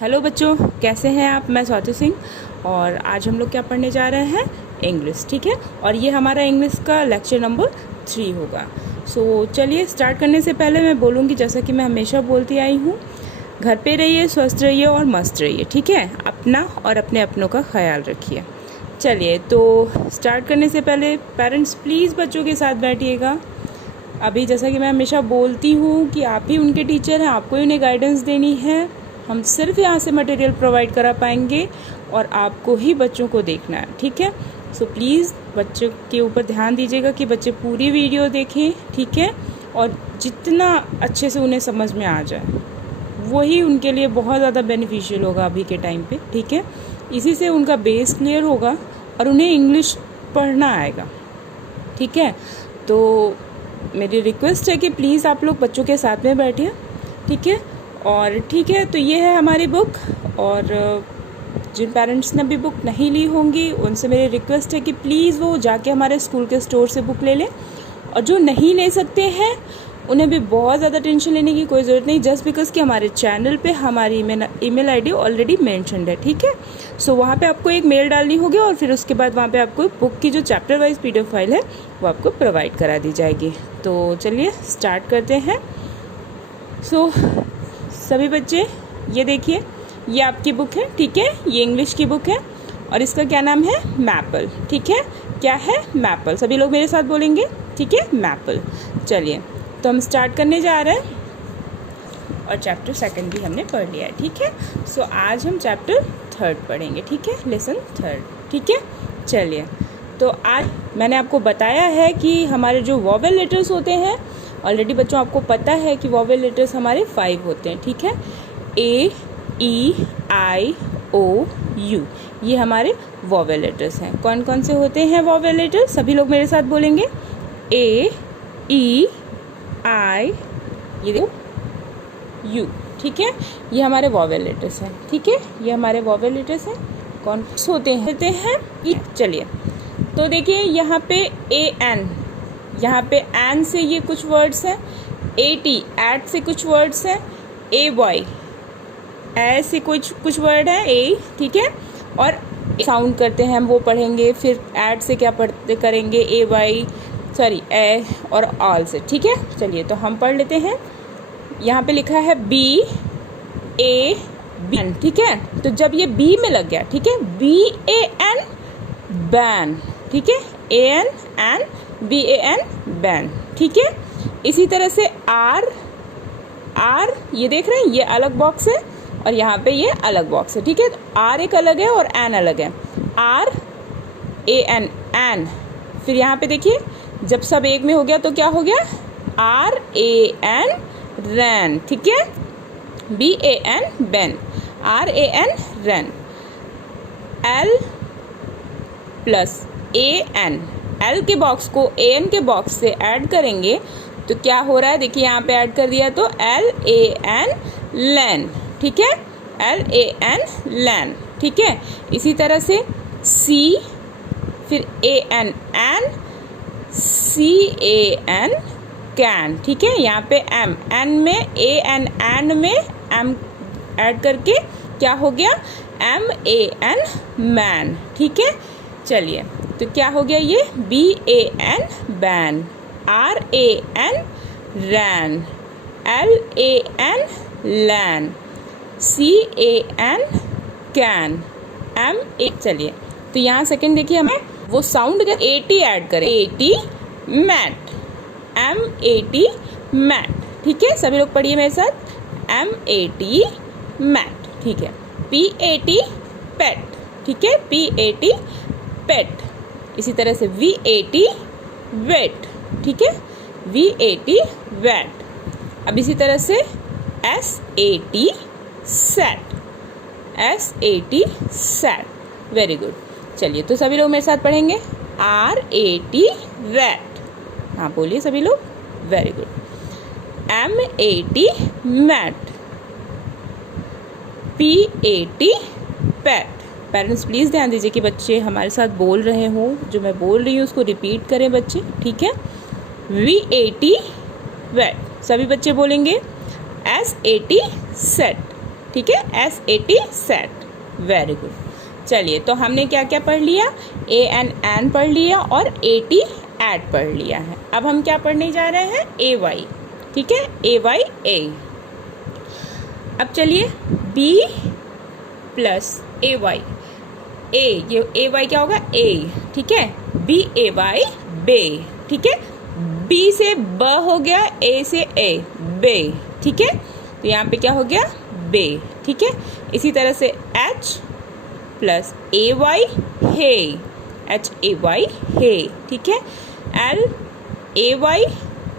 Hello बच्चों, कैसे हैं आप। मैं स्वाति सिंह और आज हम लोग क्या पढ़ने जा रहे हैं, इंग्लिश। ठीक है, और ये हमारा इंग्लिश का लेक्चर नंबर 3 होगा। सो चलिए स्टार्ट करने से पहले मैं बोलूँगी, जैसा कि मैं हमेशा बोलती आई हूँ, घर पे रहिए, स्वस्थ रहिए और मस्त रहिए। ठीक है, अपना और अपने अपनों का ख्याल रखिए। चलिए तो स्टार्ट करने से पहले पेरेंट्स प्लीज़ बच्चों के साथ बैठिएगा। अभी जैसा कि मैं हमेशा बोलती हूँ कि आप ही उनके टीचर हैं, आपको ही उन्हें गाइडेंस देनी है। हम सिर्फ यहाँ से मटेरियल प्रोवाइड करा पाएंगे और आपको ही बच्चों को देखना है। ठीक है, सो प्लीज़ बच्चों के ऊपर ध्यान दीजिएगा कि बच्चे पूरी वीडियो देखें। ठीक है, और जितना अच्छे से उन्हें समझ में आ जाए वही उनके लिए बहुत ज़्यादा बेनिफिशियल होगा अभी के टाइम पे। ठीक है, इसी से उनका बेस क्लियर होगा और उन्हें इंग्लिश पढ़ना आएगा। ठीक है, तो मेरी रिक्वेस्ट है कि प्लीज़ आप लोग बच्चों के साथ में बैठिए। ठीक है, और ठीक है, तो ये है हमारी बुक। और जिन पेरेंट्स ने अभी बुक नहीं ली होंगी उनसे मेरी रिक्वेस्ट है कि प्लीज़ वो जाके हमारे स्कूल के स्टोर से बुक ले लें। और जो नहीं ले सकते हैं उन्हें भी बहुत ज़्यादा टेंशन लेने की कोई ज़रूरत नहीं, जस्ट बिकॉज कि हमारे चैनल पे हमारी ईमेल आईडी ऑलरेडी मेंशन्ड है। ठीक है, सो वहाँ पे आपको एक मेल डालनी होगी और फिर उसके बाद वहाँ पे आपको बुक की जो चैप्टर वाइज PDF फाइल है वो आपको प्रोवाइड करा दी जाएगी। तो चलिए स्टार्ट करते हैं। सो सभी बच्चे ये देखिए, ये आपकी बुक है। ठीक है, ये इंग्लिश की बुक है और इसका क्या नाम है, मैपल। ठीक है, क्या है, मैपल। सभी लोग मेरे साथ बोलेंगे। ठीक है, मैपल। चलिए तो हम स्टार्ट करने जा रहे हैं और चैप्टर 2 भी हमने पढ़ लिया है। ठीक है, सो आज हम चैप्टर 3 पढ़ेंगे। ठीक है, लेसन 3। ठीक है, चलिए तो आज मैंने आपको बताया है कि हमारे जो वॉवेल लेटर्स होते हैं, ऑलरेडी बच्चों आपको पता है कि वॉवेल लेटर्स हमारे 5 होते हैं। ठीक है, A, E, I, O, U, ये हमारे वॉवेल लेटर्स हैं। कौन कौन से होते हैं वॉवेल लेटर्स, सभी लोग मेरे साथ बोलेंगे। A, E, I, ये देखो U। ठीक है, ये हमारे वॉवेल लेटर्स हैं। ठीक है, ये हमारे वॉवेल लेटर्स हैं। कौन होते हैं चलिए तो देखिए यहाँ पे AN, यहाँ पे एन से ये कुछ वर्ड्स हैं। AT, एट से कुछ वर्ड्स हैं। AY, ए से कुछ वर्ड है ए। ठीक है, और साउंड करते हैं हम, वो पढ़ेंगे। फिर एट से क्या पढ़ते करेंगे, ए और ऑल से। ठीक है, चलिए तो हम पढ़ लेते हैं। यहाँ पे लिखा है BAN। ठीक है, तो जब ये बी में लग गया, ठीक है, BAN, बैन। ठीक है, AN BAN, बैन। ठीक है, इसी तरह से आर ये देख रहे हैं, ये अलग बॉक्स है और यहाँ पे ये अलग बॉक्स है। ठीक है, तो आर एक अलग है और एन अलग है। RAN, an. फिर यहाँ पे देखिए, जब सब एक में हो गया तो क्या हो गया, RAN, रैन। ठीक है, BAN, ban. RAN, ran. L प्लस AN, L के बॉक्स को AN के बॉक्स से ऐड करेंगे तो क्या हो रहा है, देखिए यहाँ पे ऐड कर दिया तो LAN, लैन। ठीक है, LAN, लैन। ठीक है, इसी तरह से C, फिर AN, एन, CAN, कैन। ठीक है, यहाँ पे एन में AN, एन में M ऐड करके क्या हो गया, MAN, मैन। ठीक है, चलिए तो क्या हो गया, ये BAN, ban. RAN, ran. LAN, lan. CAN, can. चलिए तो यहाँ सेकंड देखिए, हमें वो साउंड का AT ऐड करें। AT, mat. MAT, mat. ठीक है, सभी लोग पढ़िए मेरे साथ। MAT, mat. ठीक है, PAT, पेट। ठीक है, PAT, पेट। इसी तरह से VAT, वेट। ठीक है, VAT, वेट। अब इसी तरह से SAT, sat. SAT, sat. Very good. चलिए तो सभी लोग मेरे साथ पढ़ेंगे। RAT, rat. हाँ बोलिए सभी लोग, very good. MAT, mat. PAT, pat. Parents please ध्यान दीजिए कि बच्चे हमारे साथ बोल रहे हों, जो मैं बोल रही हूँ उसको रिपीट करें बच्चे। ठीक है, VAT, वेट। सभी बच्चे बोलेंगे। SAT, set. ठीक है, SAT सेट, वेरी गुड। चलिए, तो हमने क्या क्या पढ़ लिया, AN पढ़ लिया और AT एट पढ़ लिया है। अब हम क्या पढ़ने जा रहे हैं, AY, ठीक है, AY A। अब चलिए B प्लस AY, A, ये AY क्या होगा, A, ठीक है, BAY बे, ठीक है, B से ब हो गया, A से A बे, ठीक है, तो यहाँ पे क्या हो गया, बे, ठीक है। इसी तरह से H प्लस AY हे, HAY हे, ठीक है,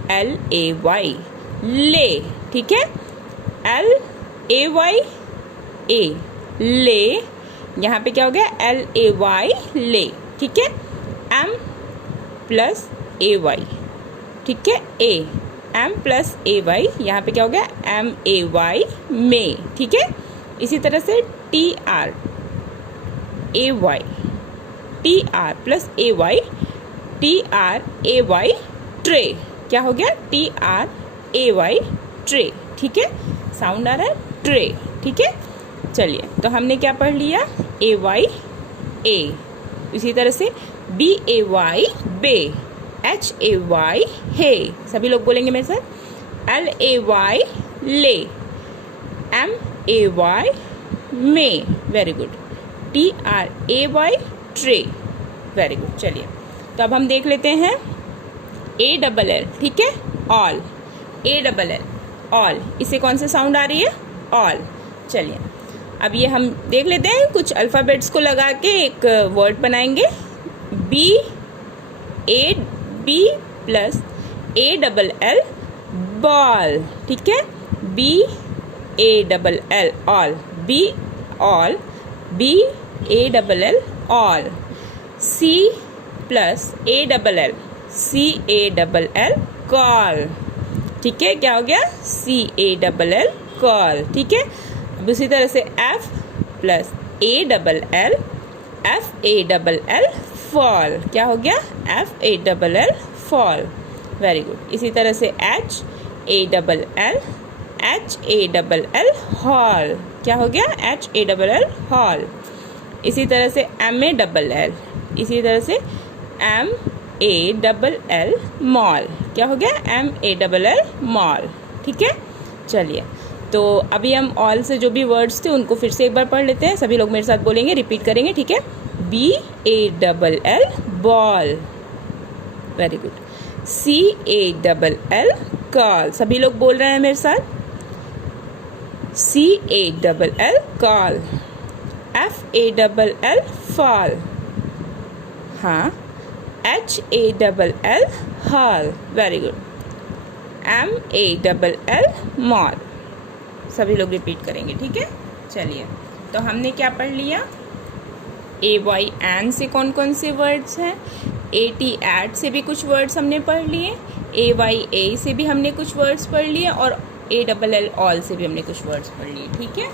LAY ले, ठीक है, LAY A ले, यहाँ पे क्या हो गया, LAY ले, ठीक है। M प्लस AY, ठीक है, A, M प्लस AY, यहाँ पे क्या हो गया, MAY में, ठीक है। इसी तरह से TR AY, TR plus AY, TR AY tray, क्या हो गया, TR AY ट्रे, ठीक है, साउंड आ रहा है, ट्रे, ठीक है। चलिए, तो हमने क्या पढ़ लिया, AY A, इसी तरह से BAY बे, HAY हे, सभी लोग बोलेंगे मेरे साथ, LAY ले, MAY में, very good, TRAY tray, very good. चलिए, तो अब हम देख लेते हैं ALL, ठीक है, ऑल, ALL ऑल, इससे कौन सा साउंड आ रही है, ऑल। चलिए, अब ये हम देख लेते हैं, कुछ अल्फ़ाबेट्स को लगा के एक वर्ड बनाएंगे, B प्लस ALL बॉल, ठीक है, BALL all, B all, BALL all. C plus ALL call, ठीक है, क्या हो गया, CALL कॉल, ठीक है। अब उसी तरह से F प्लस ALL फॉल, क्या हो गया, FALL फॉल, वेरी गुड। इसी तरह से HALL हॉल, क्या हो गया, HALL हॉल। इसी तरह से MALL, इसी तरह से MALL मॉल, क्या हो गया, MALL मॉल, ठीक है। चलिए, तो अभी हम ऑल से जो भी वर्ड्स थे उनको फिर से एक बार पढ़ लेते हैं, सभी लोग मेरे साथ बोलेंगे, रिपीट करेंगे, ठीक है। BALL ball, very good. CALL call, सभी लोग बोल रहे हैं मेरे साथ, CALL कॉल। FALL फॉल, हाँ, HALL hall, very good. MALL mall, सभी लोग रिपीट करेंगे, ठीक है। चलिए, तो हमने क्या पढ़ लिया, AY एन से कौन कौन से वर्ड्स हैं, AT एट से भी कुछ वर्ड्स हमने पढ़ लिए, AY ए से भी हमने कुछ वर्ड्स पढ़ लिए और ALL ऑल से भी हमने कुछ वर्ड्स पढ़ लिए, ठीक है।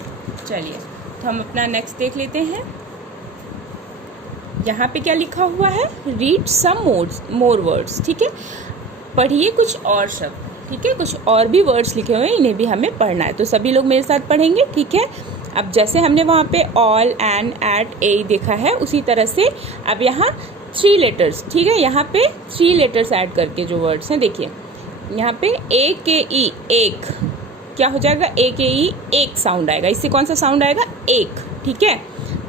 चलिए, तो हम अपना नेक्स्ट देख लेते हैं। यहाँ पे क्या लिखा हुआ है, रीड सम मोर वर्ड्स, ठीक है, पढ़िए कुछ और शब्द, ठीक है, कुछ और भी वर्ड्स लिखे हुए हैं, इन्हें भी हमें पढ़ना है, तो सभी लोग मेरे साथ पढ़ेंगे, ठीक है। अब जैसे हमने वहाँ पे ऑल, एन, एट, ए देखा है, उसी तरह से अब यहाँ 3 लेटर्स, ठीक है, यहाँ पे 3 लेटर्स ऐड करके जो वर्ड्स हैं, देखिए यहाँ पे AKE एक, क्या हो जाएगा, AKE एक साउंड आएगा, इससे कौन सा साउंड आएगा, एक, ठीक है।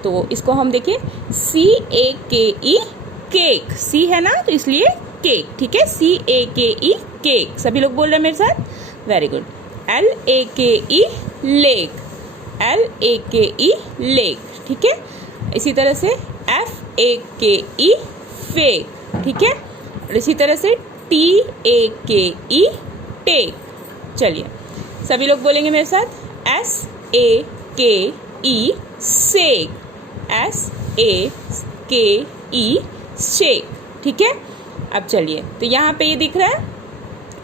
तो इसको हम देखिए, CAKE केक, सी है ना, तो इसलिए केक, ठीक है, CAKE केक, सभी लोग बोल रहे हैं मेरे साथ, very good. LAKE lake, LAKE lake, ठीक है। इसी तरह से FAKE फेक, ठीक है, और इसी तरह से TAKE टेक। चलिए, सभी लोग बोलेंगे मेरे साथ, SAKE सेक, SAKE शेक, ठीक है। अब चलिए, तो यहाँ पे ये दिख रहा है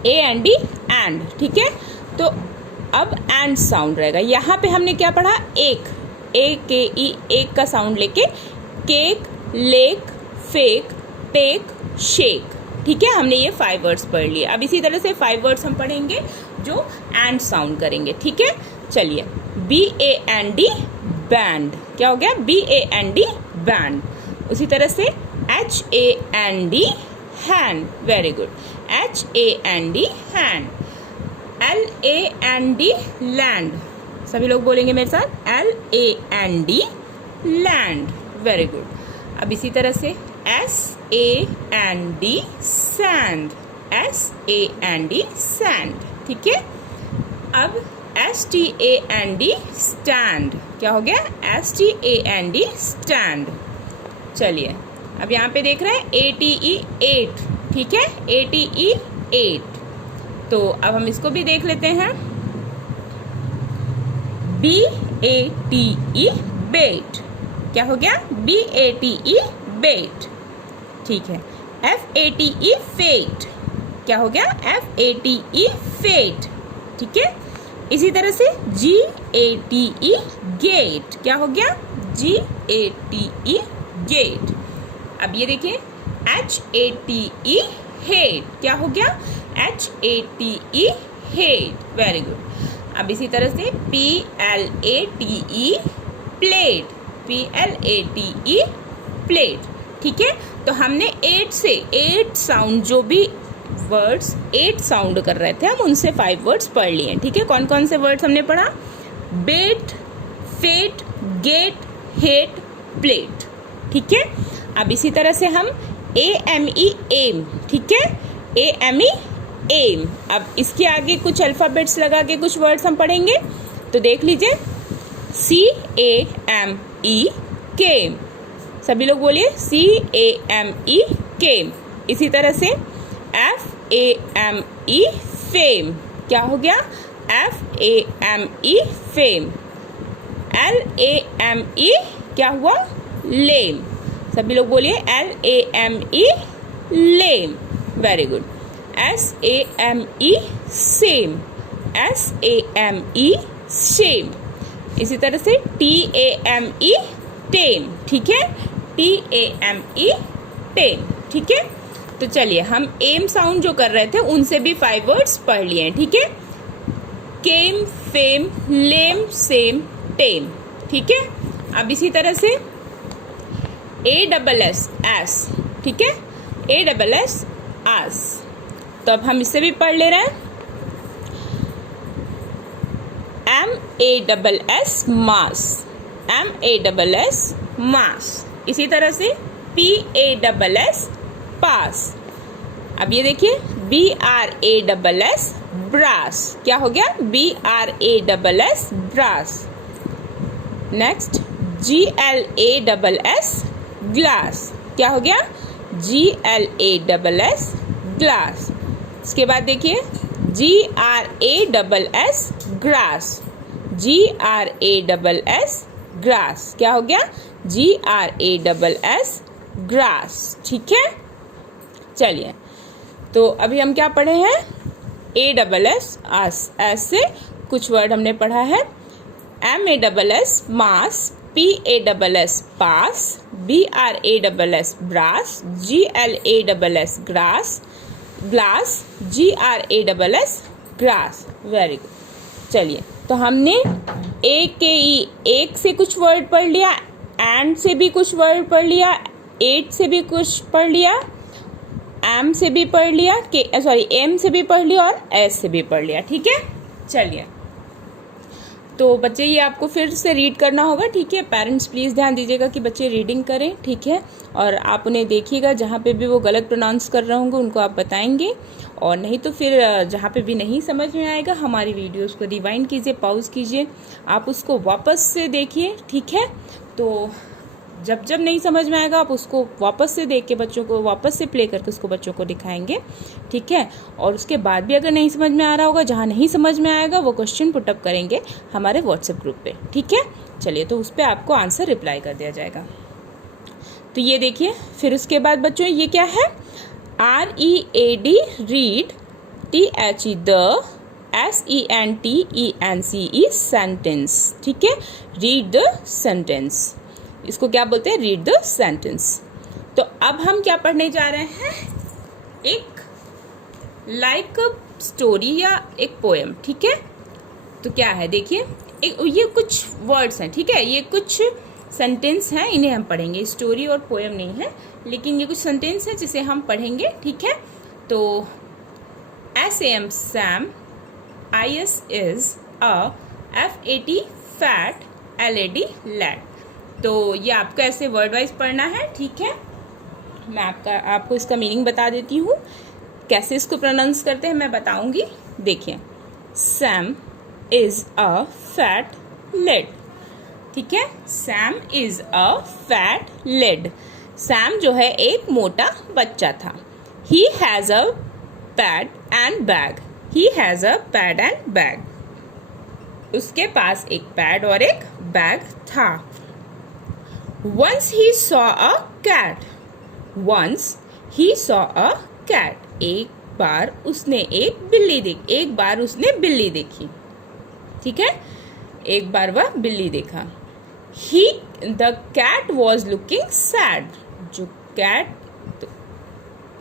AND एंड, ठीक है, तो अब एंड साउंड रहेगा। यहाँ पे हमने क्या पढ़ा, एक, AKE एक का साउंड लेके cake, lake, fake, take, shake, ठीक है, हमने ये 5 वर्ड्स पढ़ लिए। अब इसी तरह से 5 वर्ड्स हम पढ़ेंगे जो एंड साउंड करेंगे, ठीक है। चलिए, BAND बैंड, क्या हो गया? BAND band. उसी तरह से HAND hand, very good, HAND hand. LAND land, सभी लोग बोलेंगे मेरे साथ, LAND लैंड, वेरी गुड। अब इसी तरह से SAND सैंड, SAND सैंड, ठीक है। अब STAND स्टैंड, क्या हो गया? STAND stand. चलिए, अब यहाँ पे देख रहे हैं ATE 8, ठीक है, ATE 8। तो अब हम इसको भी देख लेते हैं, BATE बेट, क्या हो गया? BATE बेट, ठीक है। FATE फेट, क्या हो गया? FATE फेट, ठीक है। इसी तरह से GATE गेट, क्या हो गया? GATE gate. अब ये देखिए HATE हेड, क्या हो गया? HATE hate, very good. अब इसी तरह से PLATE प्लेट, PLATE प्लेट, ठीक है। तो हमने 8 से 8 साउंड, जो भी वर्ड्स 8 साउंड कर रहे थे, हम उनसे 5 वर्ड्स पढ़ लिए, ठीक है। कौन कौन से वर्ड्स हमने पढ़ा? बेट, फेट, गेट, हेट, प्लेट, ठीक है। अब इसी तरह से हम AME एम, ठीक है, AME एम। अब इसके आगे कुछ अल्फ़ाबेट्स लगा के कुछ वर्ड्स हम पढ़ेंगे, तो देख लीजिए, CAME केम, सभी लोग बोलिए CAME केम। इसी तरह से FAME फेम, क्या हो गया? FAME fame. LAME क्या हुआ? लेम, सभी लोग बोलिए LAME lame, very good. SAME same, SAME same. इसी तरह से TAME टेम, ठीक है, TAME टेम, ठीक है। तो चलिए, हम एम साउंड जो कर रहे थे उनसे भी 5 वर्ड्स पढ़ लिए हैं, ठीक है। केम, फेम, लेम, सेम, टेम, ठीक है। अब इसी तरह से ASS एस, ठीक है, ASS एस। तो अब हम इससे भी पढ़ ले रहे हैं, MASS मास, MASS मास। इसी तरह से PASS पास। अब ये देखिए BRASS ब्रास, क्या हो गया? BRASS brass. Next GLASS glass, क्या हो गया? GLASS glass. इसके बाद देखिए GRASS ग्रास, GRASS ग्रास, क्या हो गया? GRASS ग्रास, ठीक है। चलिए, तो अभी हम क्या पढ़े हैं? ASS से कुछ वर्ड हमने पढ़ा है, MASS mass, PASS pass, BRASS brass, GLASS grass glass, GRASS grass, very good. चलिए, तो हमने AKE एक से कुछ वर्ड पढ़ लिया, एंड से भी कुछ वर्ड पढ़ लिया, 8 से भी कुछ पढ़ लिया, एम से भी पढ़ लिया, एम से भी पढ़ लिया और एस से भी पढ़ लिया, ठीक है। चलिए, तो बच्चे ये आपको फिर से रीड करना होगा, ठीक है। पेरेंट्स प्लीज़ ध्यान दीजिएगा कि बच्चे रीडिंग करें, ठीक है। और आप उन्हें देखिएगा, जहाँ पे भी वो गलत प्रोनाउंस कर रहे होंगे उनको आप बताएंगे, और नहीं तो फिर जहाँ पे भी नहीं समझ में आएगा हमारी वीडियोस को रिवाइंड कीजिए, पॉज कीजिए, आप उसको वापस से देखिए, ठीक है। तो जब जब नहीं समझ में आएगा आप उसको वापस से देख के बच्चों को वापस से प्ले करके उसको बच्चों को दिखाएंगे, ठीक है। और उसके बाद भी अगर नहीं समझ में आ रहा होगा, जहाँ नहीं समझ में आएगा वो क्वेश्चन पुटअप करेंगे हमारे व्हाट्सएप ग्रुप पे, ठीक है। चलिए, तो उस पर आपको आंसर रिप्लाई कर दिया जाएगा। तो ये देखिए, फिर उसके बाद बच्चों ये क्या है? READ read, THE the, SENTENCE sentence, ठीक है। रीड द सेंटेंस, इसको क्या बोलते हैं? Read the sentence. तो अब हम क्या पढ़ने जा रहे हैं? एक लाइक स्टोरी या एक पोएम, ठीक है। तो क्या है देखिए, ये कुछ वर्ड्स हैं, ठीक है, ये कुछ सेंटेंस हैं, इन्हें हम पढ़ेंगे, स्टोरी और पोएम नहीं है, लेकिन ये कुछ सेंटेंस हैं जिसे हम पढ़ेंगे, ठीक है। तो SAM Sam, IS is a, FAT fat, LAD lad। तो ये आपको ऐसे वर्ड वाइज पढ़ना है, ठीक है। मैं आपको इसका मीनिंग बता देती हूँ, कैसे इसको प्रोनाउंस करते हैं मैं बताऊंगी। देखिए, Sam is a fat lad, ठीक है, Sam is a fat lad. Sam जो है एक मोटा बच्चा था। He has a pad and bag, he has a pad and bag, उसके पास एक पैड और एक बैग था। Once he saw a cat, once he saw a cat, एक बार उसने एक बार उसने बिल्ली देखी, ठीक है, एक बार वह बिल्ली देखा। The cat was looking sad, जो कैट,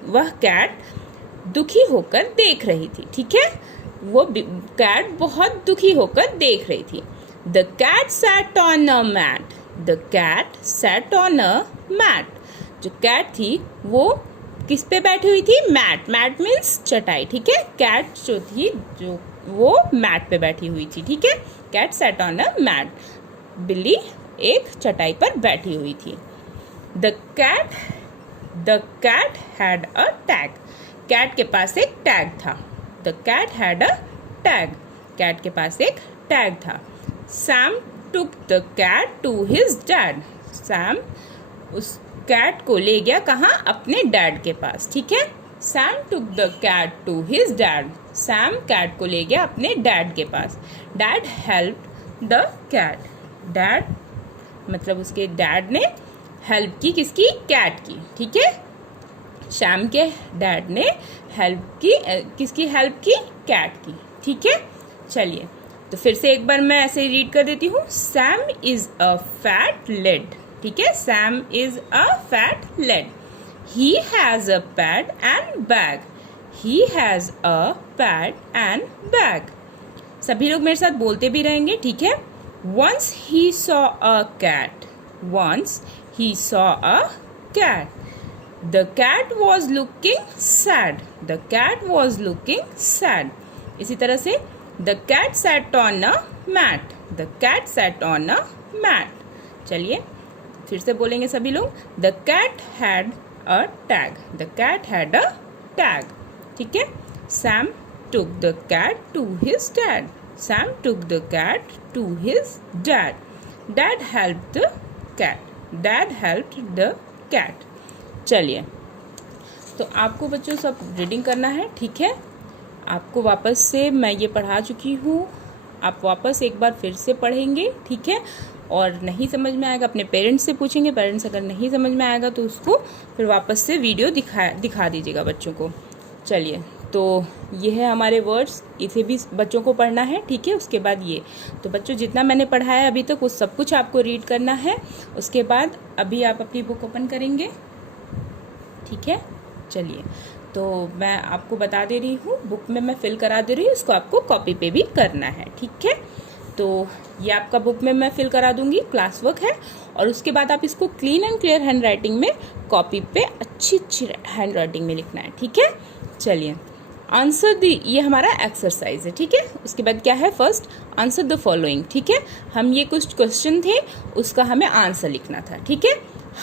वह कैट दुखी होकर देख रही थी, ठीक है, वो कैट बहुत दुखी होकर देख रही थी। The cat sat on a mat, the cat sat on a mat, जो कैट थी वो किस पे बैठी हुई थी? मैट, मैट मीन्स चटाई, ठीक है, कैट जो थी जो वो मैट पे बैठी हुई थी, ठीक है, cat sat on a mat, बिल्ली एक चटाई पर बैठी हुई थी। The cat had a tag, cat के पास एक टैग था। The cat had a tag, cat के पास एक टैग था। Sam took the cat to his dad, सैम उस कैट को ले गया कहाँ? अपने डैड के पास, ठीक है। Sam took the cat to his dad, Sam cat को ले गया अपने डैड के पास। Dad help the cat, dad मतलब उसके डैड ने हेल्प की, किसकी? कैट की, ठीक है। सैम के डैड ने हेल्प की, किसकी हेल्प की? कैट की, ठीक है। चलिए, तो फिर से एक बार मैं ऐसे रीड कर देती हूँ। Sam is a fat lad, ठीक है, Sam is a fat lad. He has a pad and bag, he has a pad and bag. सभी लोग मेरे साथ बोलते भी रहेंगे, ठीक है। Once he saw a cat, once he saw a cat, the cat was looking sad, the cat was looking sad. इसी तरह से the cat sat on a mat, the cat sat on a mat. चलिए फिर से बोलेंगे सभी लोग। The cat had a tag, the cat had a tag, ठीक है। Sam took the cat to his dad, Sam took the cat to his dad, dad helped the cat, dad helped the cat. चलिए, तो आपको बच्चों सब reading करना है, ठीक है। आपको वापस से मैं ये पढ़ा चुकी हूँ, आप वापस एक बार फिर से पढ़ेंगे, ठीक है। और नहीं समझ में आएगा अपने पेरेंट्स से पूछेंगे, पेरेंट्स अगर नहीं समझ में आएगा तो उसको फिर वापस से वीडियो दिखा दीजिएगा बच्चों को। चलिए, तो ये है हमारे वर्ड्स, इसे भी बच्चों को पढ़ना है, ठीक है। उसके बाद ये, तो बच्चों जितना मैंने पढ़ाया अभी तक वो सब कुछ आपको रीड करना है। उसके बाद अभी आप अपनी बुक ओपन करेंगे, ठीक है। चलिए, तो मैं आपको बता दे रही हूँ, बुक में मैं फिल करा दे रही हूँ, इसको आपको कॉपी पे भी करना है, ठीक है। तो ये आपका बुक में मैं फिल करा दूंगी, क्लास वर्क है। और उसके बाद आप इसको clean and clear hand writing में कॉपी पे अच्छी हैंड राइटिंग में लिखना है, ठीक है। चलिए, आंसर दी, ये हमारा एक्सरसाइज है, ठीक है। उसके बाद क्या है? फर्स्ट आंसर द फॉलोइंग, ठीक है। हम ये कुछ क्वेश्चन थे, उसका हमें आंसर लिखना था, ठीक है।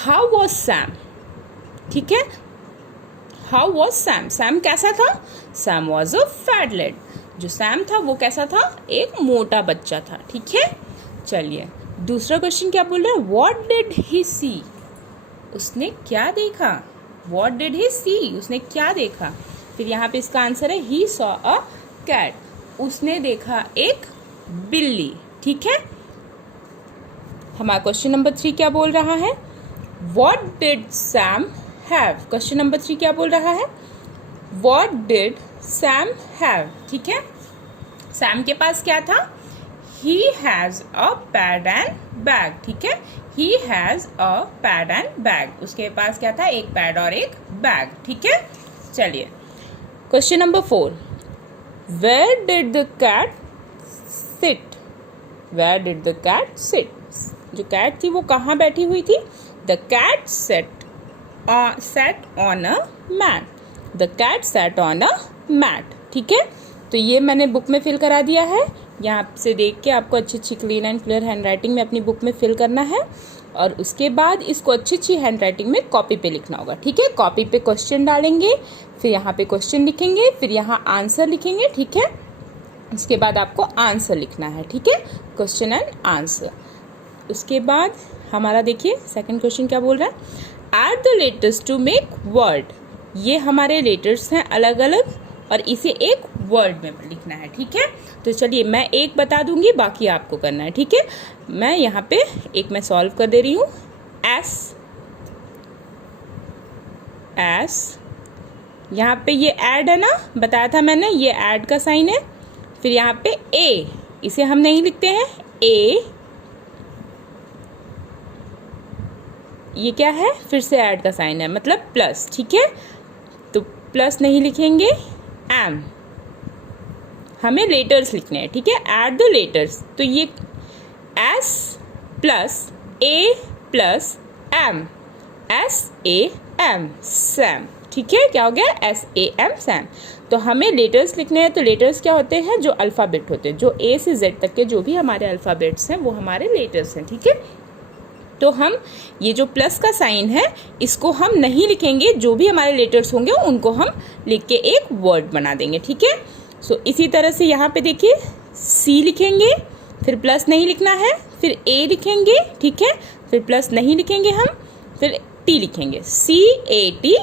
हाउ वॉज सैम, ठीक है, हाउ वॉज सैम, सैम कैसा था? Sam was a fat lad, जो सैम था वो कैसा था? एक मोटा बच्चा था, ठीक है। चलिए, दूसरा क्वेश्चन क्या बोल रहा है? व्हाट डिड ही सी, उसने क्या देखा? व्हाट डिड ही सी, उसने क्या देखा? फिर यहाँ पे इसका आंसर है ही सॉ अ कैट, उसने देखा एक बिल्ली, ठीक है। हमारा क्वेश्चन नंबर 3 क्या बोल रहा है? What did Sam have, question number 3 क्या बोल रहा है? व्हाट डिड सैम हैव, ठीक है। सैम के पास क्या था? He has a pad and bag, ठीक है, ही has a pad and bag, उसके पास क्या था? एक पैड और एक बैग, ठीक है। चलिए, question number 4, where did the cat sit? Where did the cat sit? जो कैट थी वो कहाँ बैठी हुई थी? The cat sat on a mat. The cat sat on a mat. ठीक है, तो ये मैंने बुक में फिल करा दिया है। यहाँ से देख के आपको अच्छी clean and clear hand writing में अपनी बुक में फिल करना है और उसके बाद इसको अच्छी हैंड राइटिंग में कॉपी पे लिखना होगा। ठीक है, कॉपी पे क्वेश्चन डालेंगे, फिर यहाँ पे क्वेश्चन लिखेंगे, फिर यहाँ आंसर लिखेंगे। ठीक है, इसके बाद आपको आंसर लिखना है। ठीक है, क्वेश्चन एंड आंसर। उसके बाद हमारा देखिए सेकंड क्वेश्चन क्या बोल रहा है, add the letters to make word. ये हमारे लेटर्स हैं अलग अलग और इसे एक वर्ड में लिखना है। ठीक है, तो चलिए मैं एक बता दूंगी, बाकी आपको करना है। ठीक है, मैं यहाँ पे एक मैं सॉल्व कर दे रही हूँ। एस यहाँ पे ये ऐड है ना, बताया था मैंने, ये ऐड का साइन है। फिर यहाँ पे ए, इसे हम नहीं लिखते हैं ए, ये क्या है, फिर से ऐड का साइन है मतलब प्लस। ठीक है, तो प्लस नहीं लिखेंगे, एम, हमें लेटर्स लिखने हैं। ठीक है, ऐड द लेटर्स, तो ये S plus A plus M, S A M, Sam. ठीक है, क्या हो गया, एस ए एम, सैम। तो हमें लेटर्स लिखने हैं, तो लेटर्स क्या होते हैं, जो अल्फ़ाबेट होते हैं, जो ए से जेड तक के जो भी हमारे अल्फ़ाबेट्स हैं वो हमारे लेटर्स हैं। ठीक है, तो हम ये जो प्लस का साइन है इसको हम नहीं लिखेंगे, जो भी हमारे लेटर्स होंगे उनको हम लिख के एक वर्ड बना देंगे। ठीक है, सो इसी तरह से यहाँ पे देखिए सी लिखेंगे, फिर प्लस नहीं लिखना है, फिर ए लिखेंगे। ठीक है, फिर प्लस नहीं लिखेंगे हम, फिर टी लिखेंगे, सी ए टी,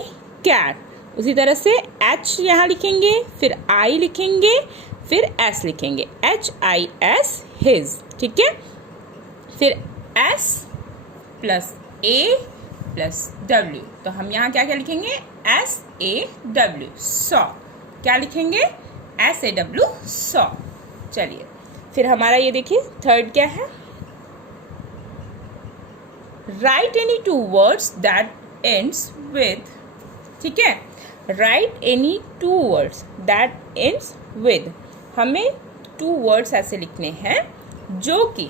कैट। उसी तरह से एच यहाँ लिखेंगे, फिर आई लिखेंगे, फिर एस लिखेंगे, एच आई एस, हिज। ठीक है, फिर S plus A plus W, तो हम यहाँ क्या क्या लिखेंगे, एस ए डब्ल्यू, सॉ। क्या लिखेंगे, एस ए डब्ल्यू, सॉ। चलिए फिर हमारा ये देखिए थर्ड क्या है, right any two words that ends with. ठीक है, right any two words that ends with, हमें टू वर्ड्स ऐसे लिखने हैं जो कि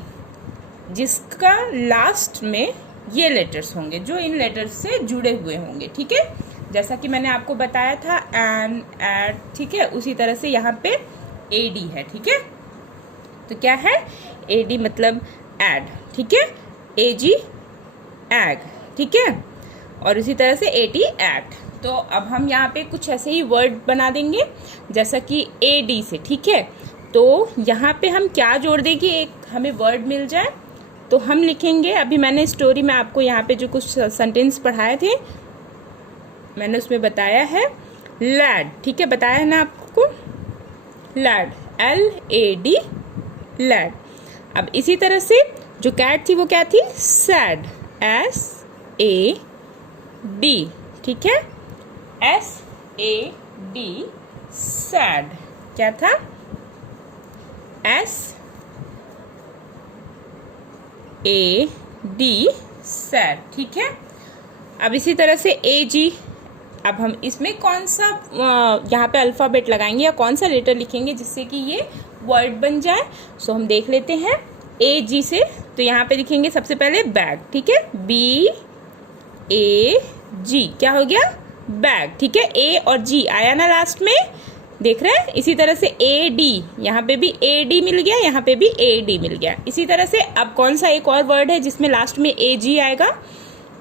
जिसका लास्ट में ये लेटर्स होंगे, जो इन लेटर्स से जुड़े हुए होंगे। ठीक है, जैसा कि मैंने आपको बताया था एन, एड। ठीक है, उसी तरह से यहाँ पे ए डी है। ठीक है, तो क्या है, ए डी मतलब एड। ठीक है, ए जी एग। ठीक है, और इसी तरह से ए टी एट। तो अब हम यहाँ पे कुछ ऐसे ही वर्ड बना देंगे जैसा कि ए डी से। ठीक है, तो यहाँ पे हम क्या जोड़ दें कि एक हमें वर्ड मिल जाए, तो हम लिखेंगे, अभी मैंने स्टोरी में आपको यहाँ पे जो कुछ सेंटेंस पढ़ाए थे मैंने उसमें बताया है लैड। ठीक है, बताया है ना आपको, lad, L A D, lad. अब इसी तरह से जो कैट थी वो क्या थी, सैड, एस ए डी। ठीक है, एस ए डी, सैड। क्या था, एस ए डी, सैड। ठीक है, अब इसी तरह से ए जी, अब हम इसमें कौन सा यहाँ पे अल्फ़ाबेट लगाएंगे या कौन सा लेटर लिखेंगे जिससे कि ये वर्ड बन जाए। सो हम देख लेते हैं ए जी से, तो यहाँ पे लिखेंगे सबसे पहले बैग। ठीक है, बी ए जी, क्या हो गया, बैग। ठीक है, ए और जी आया ना लास्ट में, देख रहे हैं। इसी तरह से ए डी, यहाँ पे भी ए डी मिल गया, यहाँ पे भी ए डी मिल गया। इसी तरह से अब कौन सा एक और वर्ड है जिसमें लास्ट में ए जी आएगा,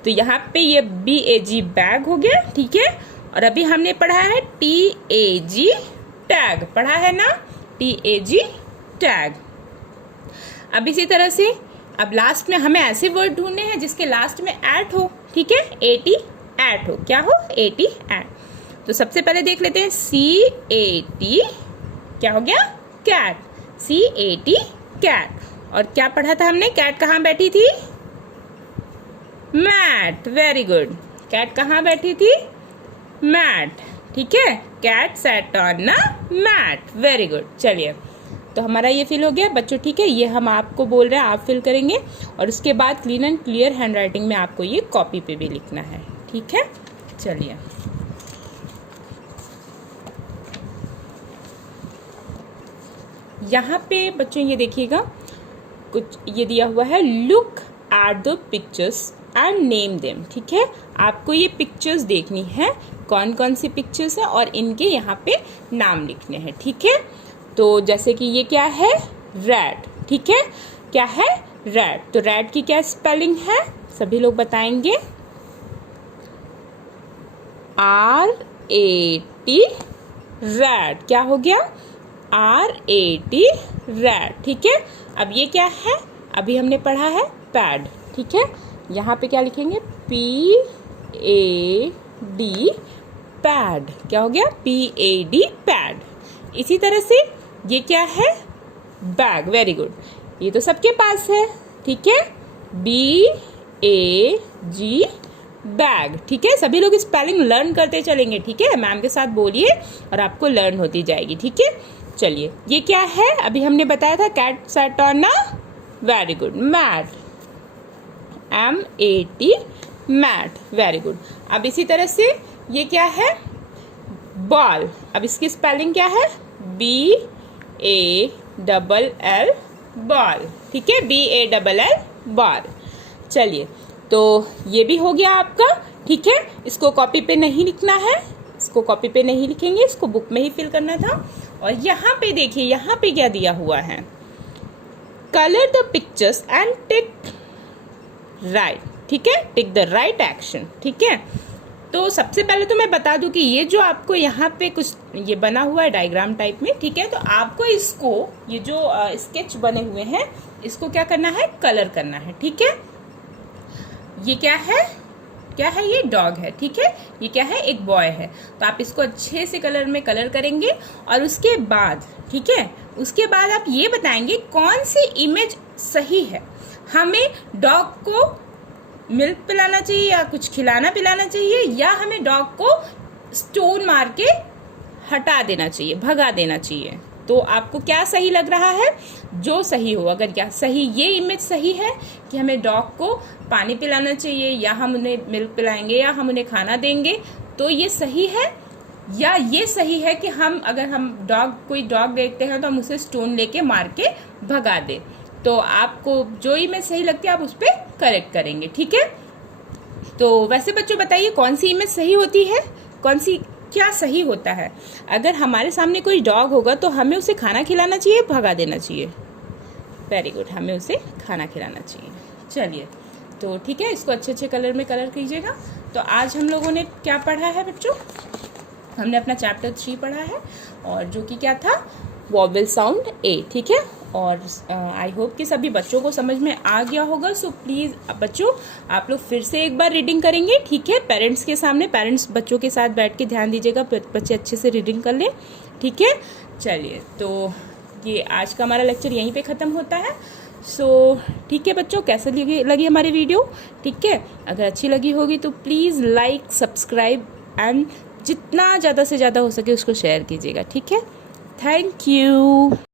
तो यहाँ पे ये बी ए जी, बैग हो गया। ठीक है, और अभी हमने पढ़ा है टी ए जी, टैग, पढ़ा है ना, टी ए जी, टैग। अब इसी तरह से अब लास्ट में हमें ऐसे वर्ड ढूंढने हैं जिसके लास्ट में एट हो। ठीक है, ए टी एट हो, क्या हो, ए टी एट। तो सबसे पहले देख लेते हैं सी ए टी, क्या हो गया, cat, C A T, cat. और क्या पढ़ा था हमने, कैट कहाँ बैठी थी, मैट, वेरी गुड। कैट कहाँ बैठी थी, मैट। ठीक है, कैट सैट ऑन ना मैट, वेरी गुड। चलिए, तो हमारा ये फिल हो गया बच्चों। ठीक है, ये हम आपको बोल रहे हैं, आप फिल करेंगे और उसके बाद clean and clear hand writing में आपको ये कॉपी पे भी लिखना है। ठीक है, चलिए। यहाँ पे बच्चों ये देखिएगा, कुछ ये दिया हुआ है, look at the pictures and name them. ठीक है, आपको ये पिक्चर्स देखनी है, कौन कौन सी पिक्चर्स है और इनके यहाँ पे नाम लिखने हैं। ठीक है, तो जैसे कि ये क्या है, रैट। ठीक है, क्या है, रैट। तो रैट की क्या स्पेलिंग है, सभी लोग बताएंगे। RAT, rat. क्या हो गया, RAT, रैट। ठीक है, अब ये क्या है, अभी हमने पढ़ा है पैड। ठीक है, यहाँ पे क्या लिखेंगे, PAD, पैड। क्या हो गया, PAD, पैड। इसी तरह से ये क्या है, बैग। वेरी गुड, ये तो सबके पास है। ठीक है, BAG, बैग। ठीक है, सभी लोग स्पेलिंग लर्न करते चलेंगे। ठीक है, मैम के साथ बोलिए और आपको लर्न होती जाएगी। ठीक है, चलिए ये क्या है, अभी हमने बताया था, cat sat on a, very good, mat. MAT, mat. Very good. अब इसी तरह से ये क्या है, बॉल। अब इसकी स्पेलिंग क्या है, BALL, बॉल। ठीक है, BALL, बॉल। चलिए, तो ये भी हो गया आपका। ठीक है, इसको कॉपी पे नहीं लिखना है, इसको कॉपी पे नहीं लिखेंगे, इसको बुक में ही फिल करना था। और यहाँ पे देखिए, यहाँ पे क्या दिया हुआ है, colour the pictures and tick right. ठीक है, टिक द राइट एक्शन। ठीक है, तो सबसे पहले तो मैं बता दूं कि ये जो आपको यहाँ पे कुछ ये बना हुआ है डायग्राम टाइप में, ठीक है, तो आपको इसको, ये जो स्केच बने हुए हैं, इसको क्या करना है, कलर करना है। ठीक है, ये क्या है, क्या है, ये डॉग है। ठीक है, ये क्या है, एक बॉय है। तो आप इसको अच्छे से कलर में कलर करेंगे और उसके बाद, ठीक है, उसके बाद आप ये बताएंगे कौन सी इमेज सही है। हमें डॉग को मिल्क पिलाना चाहिए या कुछ खिलाना पिलाना चाहिए, या हमें डॉग को स्टोन मार के हटा देना चाहिए, भगा देना चाहिए। तो आपको क्या सही लग रहा है, जो सही हो। अगर क्या सही, ये इमेज सही है कि हमें डॉग को पानी पिलाना चाहिए, या हम उन्हें मिल्क पिलाएंगे, या हम उन्हें खाना देंगे, तो ये सही है। या ये सही है कि हम, अगर हम कोई डॉग देखते हैं तो हम उसे स्टोन लेके मार के भगा दें। तो आपको जो इमेज सही लगती है आप उस पर करेक्ट करेंगे। ठीक है, तो वैसे बच्चों बताइए कौन सी इमेज सही होती है, कौन सी, क्या सही होता है। अगर हमारे सामने कोई डॉग होगा तो हमें उसे खाना खिलाना चाहिए, भगा देना चाहिए। वेरी गुड, हमें उसे खाना खिलाना चाहिए। चलिए, तो ठीक है, इसको अच्छे अच्छे कलर में कलर कीजिएगा। तो आज हम लोगों ने क्या पढ़ा है बच्चों, हमने अपना चैप्टर 3 पढ़ा है, और जो कि क्या था, वॉवेल साउंड ए। ठीक है, और आई होप कि सभी बच्चों को समझ में आ गया होगा। सो प्लीज़ बच्चों, आप लोग फिर से एक बार रीडिंग करेंगे। ठीक है, पेरेंट्स के सामने, पेरेंट्स बच्चों के साथ बैठ के ध्यान दीजिएगा, बच्चे अच्छे से रीडिंग कर लें। ठीक है, चलिए, तो ये आज का हमारा लेक्चर यहीं पे ख़त्म होता है। सो ठीक है बच्चों, कैसे लगी हमारी वीडियो। ठीक है, अगर अच्छी लगी होगी तो प्लीज़ लाइक, सब्सक्राइब एंड जितना ज़्यादा से ज़्यादा हो सके उसको शेयर कीजिएगा। ठीक है, थैंक यू।